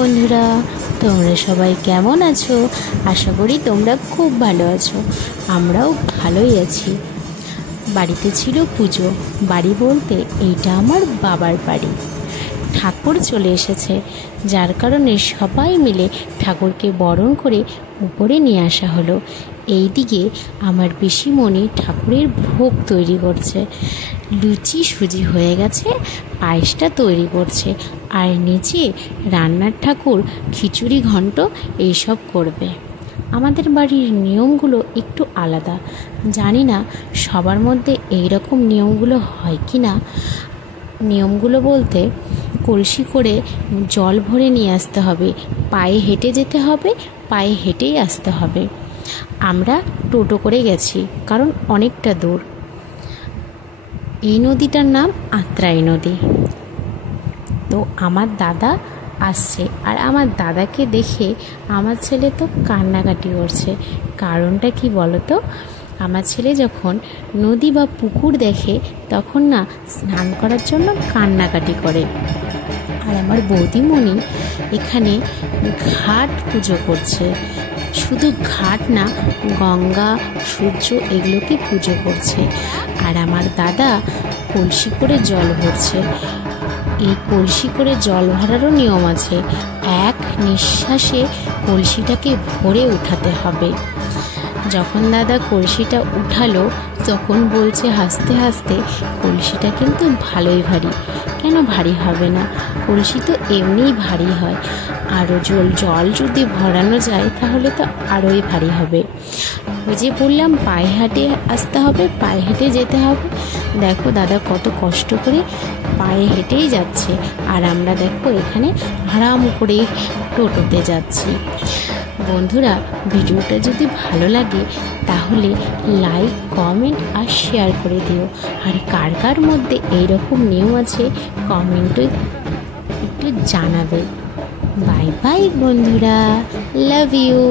বন্ধুরা, তোমরা সবাই কেমন আছো? আশা করি তোমরা খুব ভালো আছো। আমরাও ভালোই আছি। বাড়িতে ছিল পুজো। বাড়ি বলতে এইটা আমার বাবার বাড়ি। ঠাকুর চলে এসেছে, যার কারণে সবাই মিলে ঠাকুরকে বরণ করে উপরে নিয়ে আসা হলো। এইদিকে আমার পিসিমণি ঠাকুরের ভোগ তৈরি করছে। লুচি সুজি হয়ে গেছে, পায়েসটা তৈরি করছে, আর নিচে রান্নার ঠাকুর খিচুড়ি ঘন্ট এইসব করবে। আমাদের বাড়ির নিয়মগুলো একটু আলাদা। জানি না সবার মধ্যে এই রকম নিয়মগুলো হয় কি না। নিয়মগুলো বলতে, কলসি করে জল ভরে নিয়ে আসতে হবে, পায়ে হেঁটে যেতে হবে, পায়ে হেঁটেই আসতে হবে। আমরা টোটো করে গেছি, কারণ অনেকটা দূর। এই নদীটার নাম আত্রাই নদী। তো আমার দাদা আসছে, আর আমার দাদাকে দেখে আমার ছেলে তো কান্নাকাটি করছে। কারণটা কি বলো তো? আমার ছেলে যখন নদী বা পুকুর দেখে তখন না স্নান করার জন্য কান্নাকাটি করে। আর আমার বৌদিমণি এখানে ঘাট পুজো করছে। শুধু ঘাট না, গঙ্গা, সূর্য এগুলোকে পুজো করছে। আর আমার দাদা কলসি করে জল ভরছে। এই কলসি করে জল ভরারও নিয়ম আছে। এক নিঃশ্বাসে কলসিটাকে ভরে উঠাতে হবে। যখন দাদা কলসিটা উঠালো তখন বলছে হাসতে হাসতে, কলসিটা কিন্তু ভালোই ভারী। কেন ভারী হবে না? কলসি তো এমনিই ভারী হয়, আরও জল যদি ভরানো যায় তাহলে তো আরোই ভারী হবে। ওই যে বললাম পায়ে হেঁটে আসতে হবে, পায়ে হেঁটে যেতে হবে। দেখো দাদা কত কষ্ট করে পায়ে হেঁটেই যাচ্ছে, আর আমরা দেখো এখানে আরাম করে টোটোতে যাচ্ছি। বন্ধুরা, ভিডিওটা যদি ভালো লাগে তাহলে লাইক, কমেন্ট আর শেয়ার করে দিও। আর কার কার মধ্যে এইরকম নিয়ম আছে কমেন্টে একটু জানাবে। বাই বাই বন্ধুরা, লাভ ইউ।